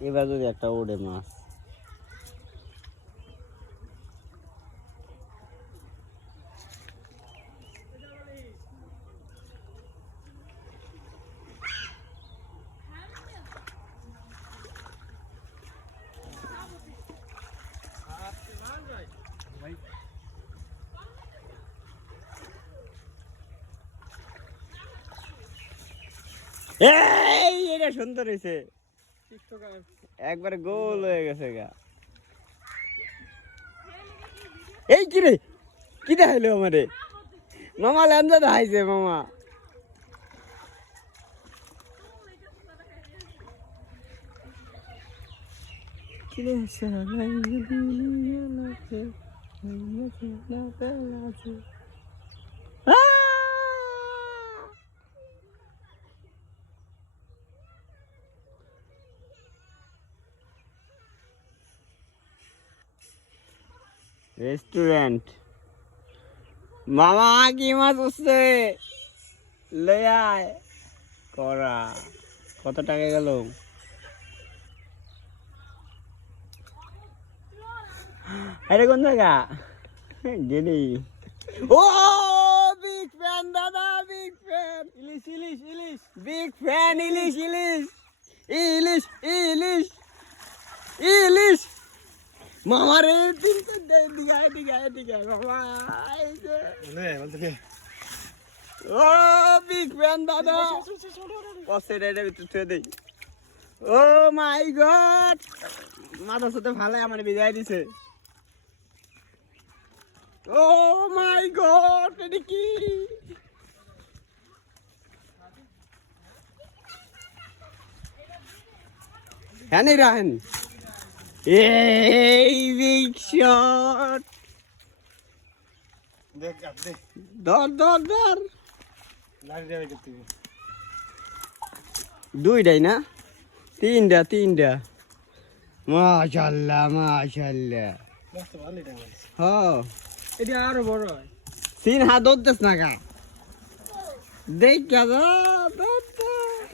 এবার যদি একটা ওড়ে মাছ এই এটা সুন্দর হয়েছে একবার গোল হয়ে গেছে গা এই কি রে কি দেখাইলো আমারে মামা ল্যান্ডা দেখাইছে মামা কি রে সালাই দুনিয়া নাচে নাচে নাচে নাচে রেস্টুরেন্ট মামা কি মাছ হচ্ছে লয়ে আয় করা কত টাকা গেল আরে কোন জায়গা গেলি ও বিগ ফ্যান দাদা বিগ ফ্যান ইলিশ ইলিশ ইলিশ বিগ ফ্যান ইলিশ ইলিশ ইলিশ ইলিশ ইলিশ মামা রে দিকে মামা ও বিগ ফ্যান দাদা পসেডের ভিতর ছুঁয়ে দেই ও মাই গড মাথার সাথে ভালো আমার বিদায় দিছে ও মাই গড এটা কি হ্যাঁ নেই রাহেন এই বিগ শট দেখ দেখ ধর লাড়ি দেবে করতে দুইটাই না তিনটা মাশাআল্লাহ মাশাআল্লাহ মস্ত ভালো টাকা হ্যাঁ এটা আরো বড় হয় সিন হাত ধরতেছ না গা দেখ গা